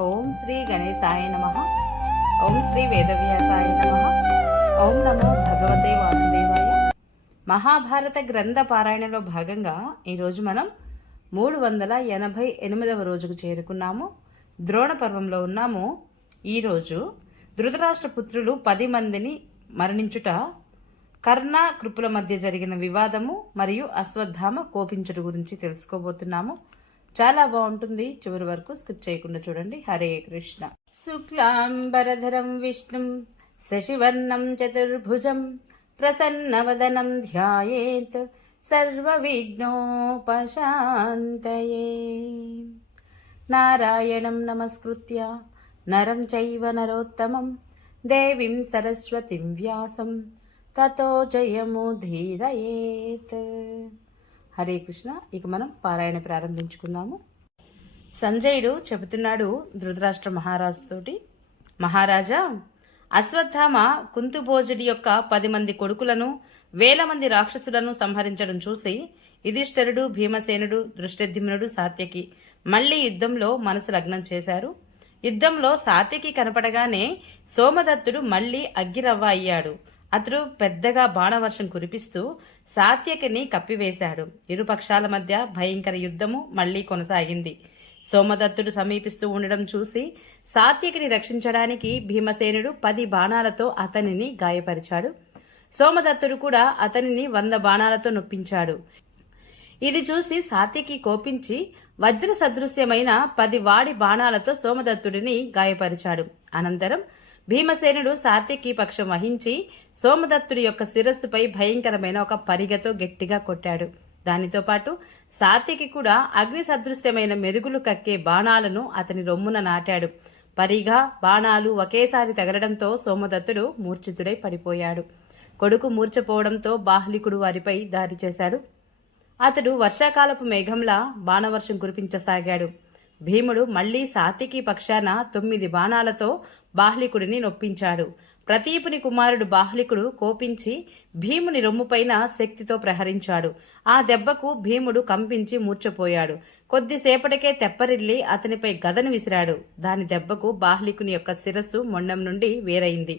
ఓం శ్రీ గణేశాయ నమః. ఓం శ్రీ వేదవ్యాసాయ నమః. ఓం నమో భగవతే వాసుదేవాయ. మహాభారత గ్రంథ పారాయణలో భాగంగా ఈరోజు మనం 388వ రోజుకు చేరుకున్నాము. ద్రోణ పర్వంలో ఉన్నాము. ఈరోజు ధృతరాష్ట్ర పుత్రులు 10 మందిని మరణించుట, కర్ణ కృపుల మధ్య జరిగిన వివాదము మరియు అశ్వత్థామ కోపించుట గురించి తెలుసుకోబోతున్నాము. చాలా బాగుంటుంది, చివరి వరకు స్కిప్ చేయకుండా చూడండి. హరే కృష్ణ. శుక్లాంబరధరం విష్ణుం శశివర్ణం చతుర్భుజం ప్రసన్నవదనం ధ్యాయేత్ సర్వవిఘ్నోపశాంతయే. నారాయణం నమస్కృత్య నరం చైవ నరోత్తమం దేవీం సరస్వతిం వ్యాసం తతో జయముదీరయేత్. హరే కృష్ణ. ఇక మనం పారాయణ ప్రారంభించుకుందాము. సంజయుడు చెబుతున్నాడు ధృతరాష్ట్ర మహారాజుతోటి, మహారాజా, అశ్వత్థామ కుంతుభోజుడి యొక్క 10 మంది కొడుకులను 1000 మంది రాక్షసులను సంహరించడం చూసి యుధిష్ఠిరుడు, భీమసేనుడు, దృష్టద్యుమ్నుడు, సాత్యకి మళ్లీ యుద్ధంలో మనసు లగ్నం చేశారు. యుద్ధంలో సాత్యకి కనపడగానే సోమదత్తుడు మళ్లీ అగ్గిరవ్వ అయ్యాడు. అతడు పెద్దగా బాణవర్షం కురిపిస్తూ సాత్యకిని కప్పివేశాడు. ఇరుపక్షాల మధ్య భయంకర యుద్ధము మళ్లీ కొనసాగింది. సోమదత్తుడు సమీపిస్తూ ఉండడం చూసి సాత్యకిని రక్షించడానికి భీమసేనుడు 10 బాణాలతో అతనిని గాయపరిచాడు. సోమదత్తుడు కూడా అతనిని 100 బాణాలతో నొప్పించాడు. ఇది చూసి సాత్యకి కోపించి వజ్ర సదృశ్యమైన 10 వాడి బాణాలతో సోమదత్తుడిని గాయపరిచాడు. అనంతరం భీమసేనుడు సాత్యకి పక్షం వహించి సోమదత్తుడి యొక్క శిరస్సుపై భయంకరమైన ఒక పరిగతో గట్టిగా కొట్టాడు. దానితో పాటు సాత్యకి కూడా అగ్ని సదృశ్యమైన మెరుగులు కక్కే బాణాలను అతని రొమ్మున నాటాడు. పరిగ, బాణాలు ఒకేసారి తగలడంతో సోమదత్తుడు మూర్ఛితుడై పడిపోయాడు. కొడుకు మూర్ఛపోవడంతో బాహ్లికుడు వారిపై దాడి చేశాడు. అతడు వర్షాకాలపు మేఘంలా బాణవర్షం కురిపించసాగాడు. భీముడు మళ్లీ సాత్యకి పక్షాన 9 బాణాలతో బాహ్లికుడిని నొప్పించాడు. ప్రతీపుని కుమారుడు బాహ్లికుడు కోపించి భీముని రొమ్ముపైన శక్తితో ప్రహరించాడు. ఆ దెబ్బకు భీముడు కంపించి మూర్ఛపోయాడు. కొద్దిసేపటికే తెప్పరిల్లి అతనిపై గదను విసిరాడు. దాని దెబ్బకు బాహ్లికుని యొక్క శిరస్సు మొండం నుండి వేరైంది.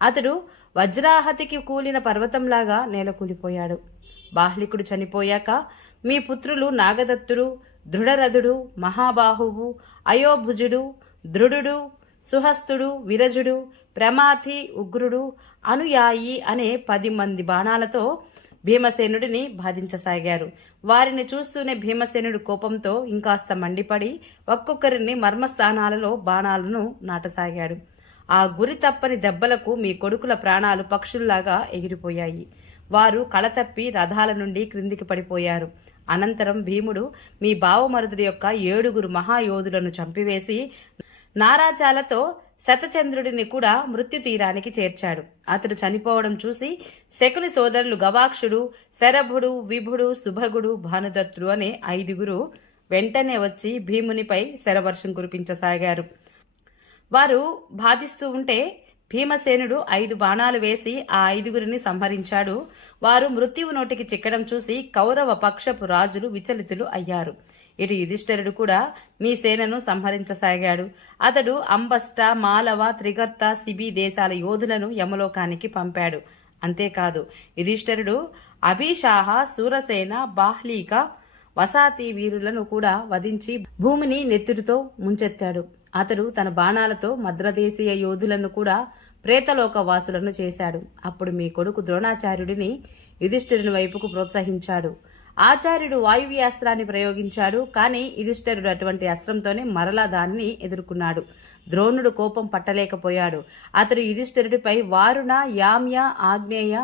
అతడు వజ్రాహతికి కూలిన పర్వతంలాగా నేలకూలిపోయాడు. బాహ్లికుడు చనిపోయాక మీ పుత్రులు నాగదత్తుడు, దృఢరథుడు, మహాబాహువు, అయోభుజుడు, దృఢుడు, సుహస్తుడు, విరజుడు, ప్రమాథి, ఉగ్రుడు, అనుయాయి అనే 10 మంది బాణాలతో భీమసేనుడిని బాధించసాగారు. వారిని చూస్తూనే భీమసేనుడు కోపంతో ఇంకాస్త మండిపడి ఒక్కొక్కరిని మర్మస్థానాలలో బాణాలను నాటసాగాడు. ఆ గురి తప్పని దెబ్బలకు మీ కొడుకుల ప్రాణాలు పక్షుల్లాగా ఎగిరిపోయాయి. వారు కళతప్పి రథాల నుండి క్రిందికి పడిపోయారు. అనంతరం భీముడు మీ బావమరుదుడి యొక్క 7 మహాయోధులను చంపివేసి నారాచాలతో శతచంద్రుడిని కూడా మృత్యు తీరానికి చేర్చాడు. అతడు చనిపోవడం చూసి శకుని సోదరులు గవాక్షుడు, శరభుడు, విభుడు, సుభగుడు, భానుదత్తుడు అనే 5 వెంటనే వచ్చి భీమునిపై శరవర్షం కురిపించసాగారు. వారు బాధిస్తూ ఉంటే భీమసేనుడు 5 బాణాలు వేసి ఆ 5 సంహరించాడు. వారు మృత్యువు నోటికి చిక్కడం చూసి కౌరవ పక్షపు రాజులు విచలితులు అయ్యారు. ఇటు యుధిష్ఠిరుడు కూడా మీ సేనను సంహరించసాగాడు. అతడు అంబష్ట, మాలవ, త్రిగర్త, సిబి దేశాల యోధులను యమలోకానికి పంపాడు. అంతేకాదు, యుధిష్ఠిరుడు అభిషాహ, సూరసేన, బాహ్లీక, వసాతి వీరులను కూడా వధించి భూమిని నెత్తురుతో ముంచెత్తాడు. అతడు తన బాణాలతో మద్రదేశీయ యోధులను కూడా ప్రేతలోక వాసులను చేశాడు. అప్పుడు మీ కొడుకు ద్రోణాచార్యుడిని యుధిష్ఠిరుని వైపుకు ప్రోత్సహించాడు. ఆచార్యుడు వాయువ్యాస్త్రాన్ని ప్రయోగించాడు. కానీ యుధిష్ఠిరుడు అటువంటి అస్త్రంతోనే మరలా దానిని ఎదుర్కొన్నాడు. ద్రోణుడు కోపం పట్టలేకపోయాడు. అతడు యుధిష్ఠిరుడిపై వారుణ, యామ్య, ఆగ్నేయ,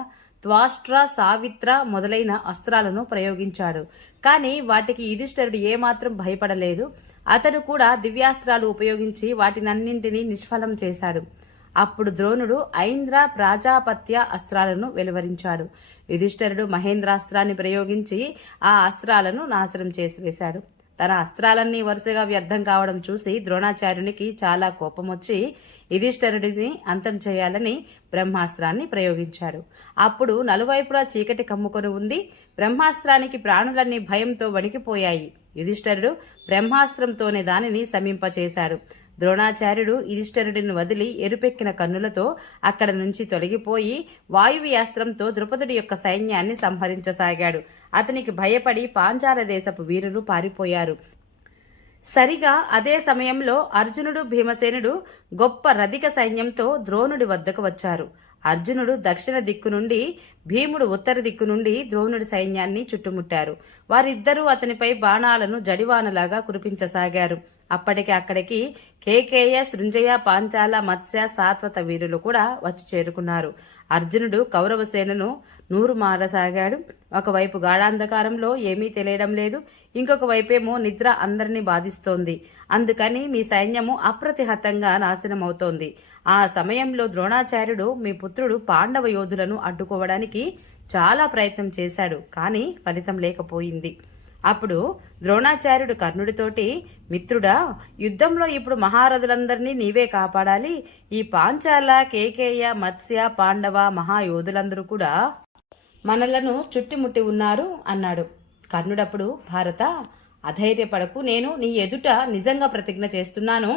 త్వాష్ట్ర, సావిత్ర మొదలైన అస్త్రాలను ప్రయోగించాడు. కానీ వాటికి యుధిష్ఠిరుడు ఏమాత్రం భయపడలేదు. అతడు కూడా దివ్యాస్త్రాలు ఉపయోగించి వాటినన్నింటినీ నిష్ఫలం చేశాడు. అప్పుడు ద్రోణుడు ఐంద్ర, ప్రాజాపత్య అస్త్రాలను వెలువరించాడు. యుధిష్ఠిరుడు మహేంద్రాస్త్రాన్ని ప్రయోగించి ఆ అస్త్రాలను నాశనం చేసివేశాడు. తన అస్త్రాలన్నీ వరుసగా వ్యర్థం కావడం చూసి ద్రోణాచార్యునికి చాలా కోపం వచ్చి యుధిష్ఠిరుడిని అంతం చేయాలని బ్రహ్మాస్త్రాన్ని ప్రయోగించాడు. అప్పుడు నలువైపులా చీకటి కమ్ముకొని ఉంది. బ్రహ్మాస్త్రానికి ప్రాణులన్నీ భయంతో వణికిపోయాయి. యుధిష్ఠిరుడు బ్రహ్మాస్త్రంతోనే దానిని శమింపచేశాడు. ద్రోణాచార్యుడు యుధిష్ఠిరుడిని వదిలి ఎరుపెక్కిన కన్నులతో అక్కడ నుంచి తొలగిపోయి వాయువ్యాస్త్రంతో ద్రుపదుడి యొక్క సైన్యాన్ని సంహరించసాగాడు. అతనికి భయపడి పాంచాల దేశపు వీరులు పారిపోయారు. సరిగా అదే సమయంలో అర్జునుడు భీమసేనుడు గొప్ప రధిక సైన్యంతో ద్రోణుడి వద్దకు వచ్చారు. అర్జునుడు దక్షిణ దిక్కు నుండి, భీముడు ఉత్తర దిక్కు నుండి ద్రోణుడి సైన్యాన్ని చుట్టుముట్టారు. వారిద్దరూ అతనిపై బాణాలను జడివానలాగా కురిపించసాగారు. అప్పటికి అక్కడికి కేకేయ, సృంజయ, పాంచాల, మత్స్య, సాత్వత వీరులు కూడా వచ్చి చేరుకున్నారు. అర్జునుడు కౌరవసేనను నూరు మారసాగాడు. ఒకవైపు గాఢాంధకారంలో ఏమీ తెలియడం లేదు, ఇంకొక వైపేమో నిద్ర అందరినీ బాధిస్తోంది. అందుకని మీ సైన్యము అప్రతిహతంగా నాశనమవుతోంది. ఆ సమయంలో ద్రోణాచార్యుడు మీ పుత్రుడు పాండవ యోధులను అడ్డుకోవడానికి చాలా ప్రయత్నం చేశాడు, కానీ ఫలితం లేకపోయింది. అప్పుడు ద్రోణాచార్యుడు కర్ణుడితోటి, మిత్రుడా, యుద్ధంలో ఇప్పుడు మహారథులందరినీ నీవే కాపాడాలి. ఈ పాంచాల, కేకేయ, మత్స్య, పాండవ మహాయోధులందరూ కూడా మనలను చుట్టుముట్టి ఉన్నారు అన్నాడు. కర్ణుడప్పుడు, భారత, అధైర్యపడకు, నేను నీ ఎదుట నిజంగా ప్రతిజ్ఞ చేస్తున్నాను.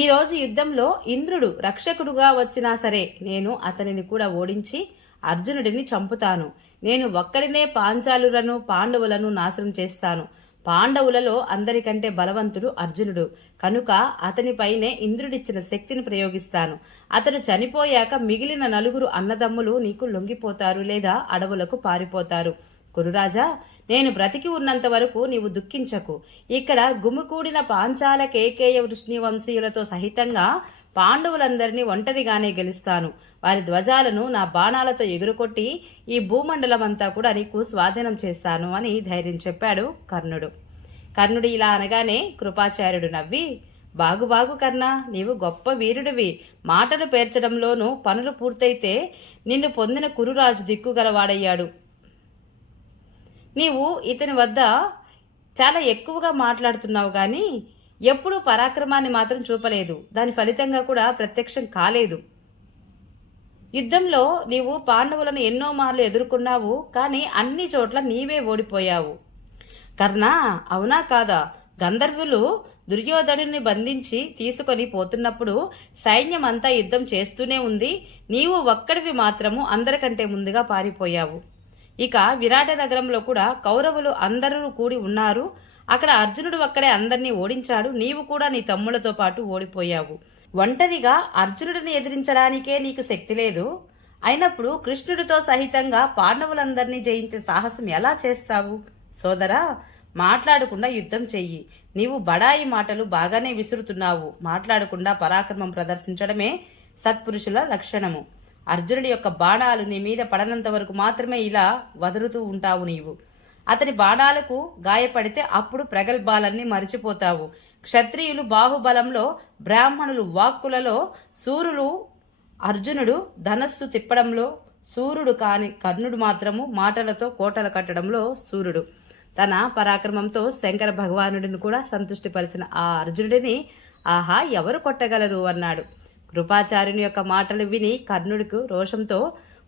ఈ రోజు యుద్ధంలో ఇంద్రుడు రక్షకుడుగా వచ్చినా సరే నేను అతనిని కూడా ఓడించి అర్జునుడిని చంపుతాను. నేను ఒక్కడినే పాంచాలులను, పాండవులను నాశనం చేస్తాను. పాండవులలో అందరికంటే బలవంతుడు అర్జునుడు కనుక అతనిపైనే ఇంద్రుడిచ్చిన శక్తిని ప్రయోగిస్తాను. అతడు చనిపోయాక మిగిలిన నలుగురు అన్నదమ్ములు నీకు లొంగిపోతారు లేదా అడవులకు పారిపోతారు. కురురాజా, నేను బ్రతికి ఉన్నంత వరకు నీవు దుఃఖించకు. ఇక్కడ గుమికూడిన పాంచాల, కేకేయ వృష్ణి వంశీయులతో సహితంగా పాండవులందరినీ ఒంటరిగానే గెలుస్తాను. వారి ధ్వజాలను నా బాణాలతో ఎగురుకొట్టి ఈ భూమండలమంతా కూడా నీకు స్వాధీనం చేస్తాను అని ధైర్యం చెప్పాడు కర్ణుడు. కర్ణుడు ఇలా అనగానే కృపాచార్యుడు నవ్వి, బాగు కర్ణ, నీవు గొప్ప వీరుడివి. మాటలు పేర్చడంలోనూ పనులు పూర్తయితే నిన్ను పొందిన కురురాజు దిక్కుగలవాడయ్యాడు. నీవు ఇతని వద్ద చాలా ఎక్కువగా మాట్లాడుతున్నావు గాని ఎప్పుడూ పరాక్రమాన్ని మాత్రం చూపలేదు. దాని ఫలితంగా కూడా ప్రత్యక్షం కాలేదు. యుద్ధంలో నీవు పాండవులను ఎన్నో మార్లు ఎదుర్కొన్నావు, కానీ అన్ని చోట్ల నీవే ఓడిపోయావు. కర్ణ, అవునా కాదా? గంధర్వులు దుర్యోధనుని బంధించి తీసుకొని పోతున్నప్పుడు సైన్యం అంతా యుద్ధం చేస్తూనే ఉంది. నీవు ఒక్కడివి మాత్రము అందరికంటే ముందుగా పారిపోయావు. ఇక విరాట నగరంలో కూడా కౌరవులు అందరూ కూడి ఉన్నారు. అక్కడ అర్జునుడు ఒక్కడే అందరినీ ఓడించాడు. నీవు కూడా నీ తమ్ములతో పాటు ఓడిపోయావు. ఒంటరిగా అర్జునుడిని ఎదిరించడానికే నీకు శక్తి లేదు. అయినప్పుడు కృష్ణుడితో సహితంగా పాండవులందరినీ జయించే సాహసం ఎలా చేస్తావు? సోదరా, మాట్లాడకుండా యుద్ధం చెయ్యి. నీవు బడాయి మాటలు బాగానే విసురుతున్నావు. మాట్లాడకుండా పరాక్రమం ప్రదర్శించడమే సత్పురుషుల లక్షణము. అర్జునుడి యొక్క బాణాలు నీ మీద పడనంత వరకు మాత్రమే ఇలా వదులుతూ ఉంటావు నీవు. అతని బాణాలకు గాయపడితే అప్పుడు ప్రగల్భాలన్నీ మరిచిపోతావు. క్షత్రియులు బాహుబలంలో, బ్రాహ్మణులు వాక్కులలో సూర్యులు, అర్జునుడు ధనస్సు తిప్పడంలో సూర్యుడు కాని కర్ణుడు మాత్రము మాటలతో కోటలు కట్టడంలో సూర్యుడు. తన పరాక్రమంతో శంకర భగవానుడిని కూడా సంతుష్టిపరిచిన ఆ అర్జునుడిని ఆహా, ఎవరు కొట్టగలరు అన్నాడు. కృపాచార్యుని యొక్క మాటలు విని కర్ణుడికి రోషంతో,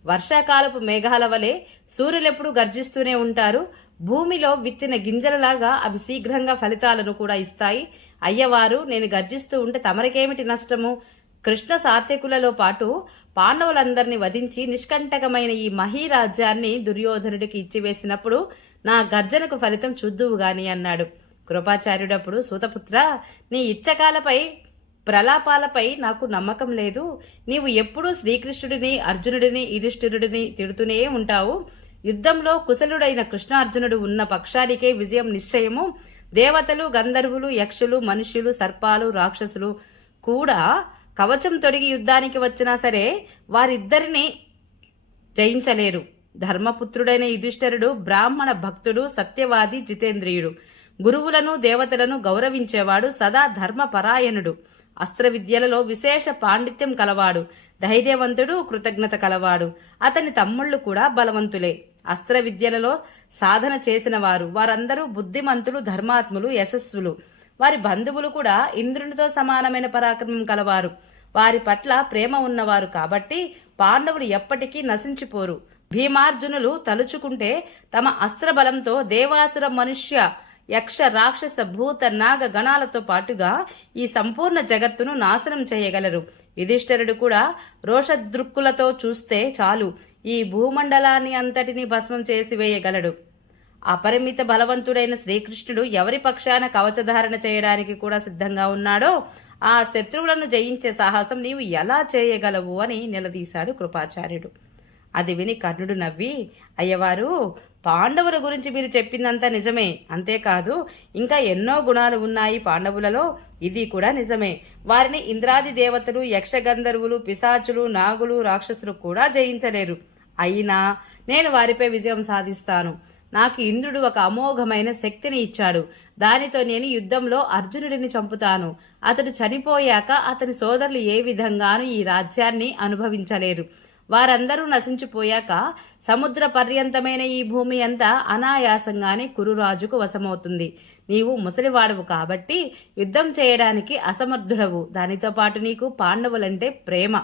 వర్షాకాలపు మేఘాల వలె సూర్యులెప్పుడు గర్జిస్తూనే ఉంటారు. భూమిలో విత్తిన గింజలలాగా అవి శీఘ్రంగా ఫలితాలను కూడా ఇస్తాయి. అయ్యవారు, నేను గర్జిస్తూ ఉంటే తమరికేమిటి నష్టము? కృష్ణ సాత్యకులలో పాటు పాండవులందరినీ వధించి నిష్కంటకమైన ఈ మహీరాజ్యాన్ని దుర్యోధనుడికి ఇచ్చివేసినప్పుడు నా గర్జనకు ఫలితం చూద్దువుగాని అన్నాడు. కృపాచార్యుడప్పుడు, సూతపుత్ర, నీ ఇచ్చకాలపై ప్రలాపాలపై నాకు నమ్మకం లేదు. నీవు ఎప్పుడూ శ్రీకృష్ణుడిని, అర్జునుడిని, యుధిష్ఠిరుడిని తిడుతూనే ఉంటావు. యుద్ధంలో కుశలుడైన కృష్ణార్జునుడు ఉన్న పక్షానికే విజయం నిశ్చయము. దేవతలు, గంధర్వులు, యక్షులు, మనుష్యులు, సర్పాలు, రాక్షసులు కూడా కవచం తొడిగి యుద్ధానికి వచ్చినా సరే వారిద్దరిని జయించలేరు. ధర్మపుత్రుడైన యుధిష్ఠిరుడు బ్రాహ్మణ భక్తుడు, సత్యవాది, జితేంద్రియుడు. గురువులను, దేవతలను గౌరవించేవాడు, సదా ధర్మపరాయణుడు. అస్త్ర విద్యలలో విశేష పాండిత్యం కలవాడు, ధైర్యవంతుడు, కృతజ్ఞత కలవాడు. అతని తమ్ముళ్ళు కూడా బలవంతులే. అస్త్ర విద్యలలో సాధన చేసిన వారందరూ బుద్ధిమంతులు, ధర్మాత్ములు, యశస్సులు. వారి బంధువులు కూడా ఇంద్రునితో సమానమైన పరాక్రమం కలవారు. వారి పట్ల ప్రేమ ఉన్నవారు కాబట్టి పాండవులు ఎప్పటికీ నశించిపోరు. భీమార్జునులు తలుచుకుంటే తమ అస్త్రబలంతో దేవాసుర, మనుష్య, యక్ష రాక్షస భూత నాగ గణాలతో పాటుగా ఈ సంపూర్ణ జగత్తును నాశనం చేయగలరు. యుధిష్ఠిరుడు కూడా రోషదృక్కులతో చూస్తే చాలు ఈ భూమండలాన్ని అంతటినీ భస్మం చేసి వేయగలడు. అపరిమిత బలవంతుడైన శ్రీకృష్ణుడు ఎవరి పక్షాన కవచధారణ చేయడానికి కూడా సిద్ధంగా ఉన్నాడో ఆ శత్రువులను జయించే సాహసం నీవు ఎలా చేయగలవు అని నిలదీశాడు కృపాచార్యుడు. అది విని కర్ణుడు నవ్వి, అయ్యవారు, పాండవుల గురించి మీరు చెప్పిందంతా నిజమే, అంతేకాదు ఇంకా ఎన్నో గుణాలు ఉన్నాయి పాండవులలో, ఇది కూడా నిజమే. వారిని ఇంద్రాది దేవతలు, యక్షగంధర్వులు, పిశాచులు, నాగులు, రాక్షసులు కూడా జయించలేరు. అయినా నేను వారిపై విజయం సాధిస్తాను. నాకు ఇంద్రుడు ఒక అమోఘమైన శక్తిని ఇచ్చాడు. దానితో నేను యుద్ధంలో అర్జునుడిని చంపుతాను. అతడు చనిపోయాక అతని సోదరులు ఏ విధంగానూ ఈ రాజ్యాన్ని అనుభవించలేరు. వారందరూ నశించిపోయాక సముద్ర పర్యంతమైన ఈ భూమి అంతా అనాయాసంగానే కురురాజుకు వశమవుతుంది. నీవు ముసలివాడవు కాబట్టి యుద్ధం చేయడానికి అసమర్థుడవు. దానితో పాటు నీకు పాండవులంటే ప్రేమ.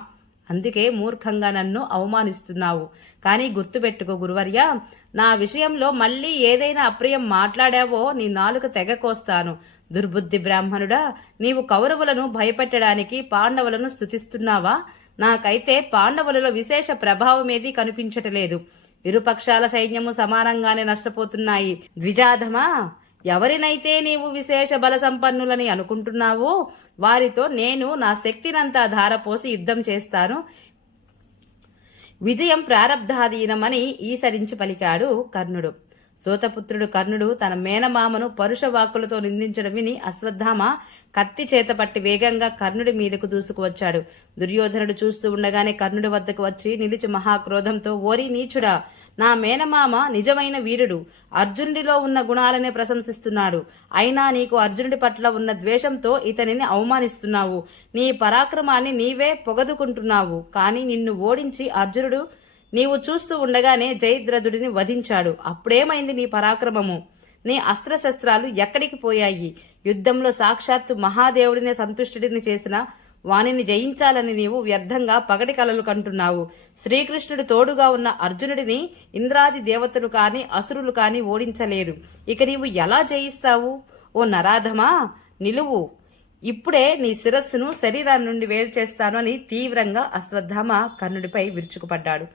అందుకే మూర్ఖంగా నన్ను అవమానిస్తున్నావు. కానీ గుర్తుపెట్టుకో గురువర్య, నా విషయంలో మళ్ళీ ఏదైనా అప్రియం మాట్లాడావో నీ నాలుక తెగ కోస్తాను. దుర్బుద్ధి బ్రాహ్మణుడా, నీవు కౌరవులను భయపెట్టడానికి పాండవులను స్తుతిస్తున్నావా? నాకైతే పాండవులలో విశేష ప్రభావమేదీ కనిపించటలేదు. ఇరుపక్షాల సైన్యము సమానంగానే నష్టపోతున్నాయి. ద్విజాధమా, ఎవరినైతే నీవు విశేష బల సంపన్నులని అనుకుంటున్నావో వారితో నేను నా శక్తినంతా ధారపోసి యుద్ధం చేస్తాను. విజయం ప్రారబ్ధాధీనమని ఈసరించి పలికాడు కర్ణుడు. సూతపుత్రుడు కర్ణుడు తన మేనమామను పరుష వాక్కులతో నిందించడం విని అశ్వత్థామ కత్తి చేతపట్టి వేగంగా కర్ణుడి మీదకు దూసుకువచ్చాడు. దుర్యోధనుడు చూస్తూ ఉండగానే కర్ణుడి వద్దకు వచ్చి నిలిచి మహాక్రోధంతో, ఓరి నీచుడా, నా మేనమామ నిజమైన వీరుడు, అర్జునుడిలో ఉన్న గుణాలనే ప్రశంసిస్తున్నాడు. అయినా నీకు అర్జునుడి పట్ల ఉన్న ద్వేషంతో ఇతనిని అవమానిస్తున్నావు. నీ పరాక్రమాన్ని నీవే పొగదుకుంటున్నావు. కానీ నిన్ను ఓడించి అర్జునుడు నీవు చూస్తూ ఉండగానే జయద్రథుడిని వధించాడు. అప్పుడేమైంది నీ పరాక్రమము? నీ అస్త్రశస్త్రాలు ఎక్కడికి పోయాయి? యుద్ధంలో సాక్షాత్తు మహాదేవుడిని సంతుష్టుడిని చేసిన వానిని జయించాలని నీవు వ్యర్థంగా పగటి కలలు కంటున్నావు. శ్రీకృష్ణుడు తోడుగా ఉన్న అర్జునుడిని ఇంద్రాది దేవతలు కాని అసురులు కాని ఓడించలేరు. ఇక నీవు ఎలా జయిస్తావు? ఓ నరాధమా, నిలువు. ఇప్పుడే నీ శిరస్సును శరీరాన్ని నుండి వేరు చేస్తాను అని తీవ్రంగా అశ్వత్థామ కర్ణుడిపై విరుచుకుపడ్డాడు.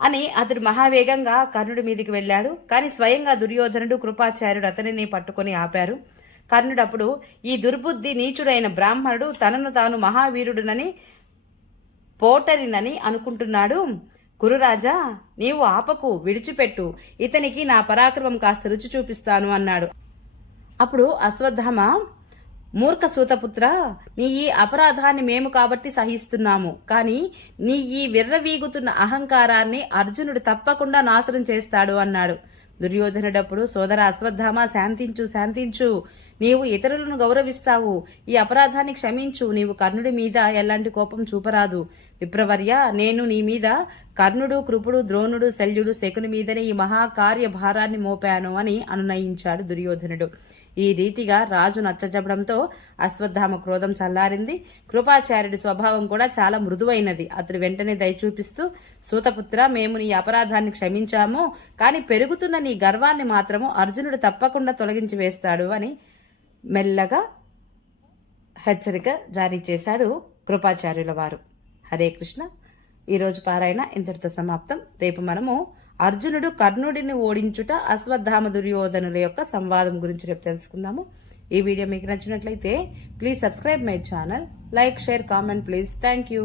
అని అతడు మహావేగంగా కర్ణుడి మీదికి వెళ్ళాడు. కానీ స్వయంగా దుర్యోధనుడు, కృపాచార్యుడు అతనిని పట్టుకొని ఆపారు. కర్ణుడు అప్పుడు, ఈ దుర్బుద్ధి నీచుడైన బ్రాహ్మణుడు తనను తాను మహావీరుడునని పోటరినని అనుకుంటున్నాడు. కురురాజా, నీవు ఆపకు, విడిచిపెట్టు. ఇతనికి నా పరాక్రమం కాస్త రుచి చూపిస్తాను అన్నాడు. అప్పుడు అశ్వత్థామ, మూర్ఖ సూతపుత్ర, నీ ఈ అపరాధాన్ని మేము కాబట్టి సహిస్తున్నాము. కానీ నీ ఈ విర్రవీగుతున్న అహంకారాన్ని అర్జునుడు తప్పకుండా నాశనం చేస్తాడు అన్నాడు. దుర్యోధనుడప్పుడు, సోదర అశ్వత్థామ, శాంతించు, శాంతించు. నీవు ఇతరులను గౌరవిస్తావు. ఈ అపరాధాన్ని క్షమించు. నీవు కర్ణుడి మీద ఎలాంటి కోపం చూపరాదు. విప్రవర్య, నేను నీ మీద కర్ణుడు, కృపుడు, ద్రోణుడు, శల్యుడు, శకుని మీదనే ఈ మహాకార్య భారాన్ని మోపాను అని అనునయించాడు దుర్యోధనుడు. ఈ రీతిగా రాజు నచ్చజెప్పడంతో అశ్వత్థామ క్రోధం చల్లారింది. కృపాచార్యుడి స్వభావం కూడా చాలా మృదువైనది. అతడు వెంటనే దయచూపిస్తూ, సూతపుత్ర, మేము నీ అపరాధాన్ని క్షమించాము. కానీ పెరుగుతున్న నీ గర్వాన్ని మాత్రము అర్జునుడు తప్పకుండా తొలగించి వేస్తాడు అని మెల్లగా హెచ్చరిక జారీ చేశాడు కృపాచార్యుల వారు. హరే కృష్ణ. ఈరోజు పారాయణ ఇంతటితో సమాప్తం. రేపు మనము అర్జునుడు కర్ణుడిని ఓడించుట, అశ్వత్థామ దుర్యోధనుల యొక్క సంవాదం గురించి రేపు తెలుసుకుందాము. ఈ వీడియో మీకు నచ్చినట్లయితే please subscribe my channel, like, share, comment please. Thank you.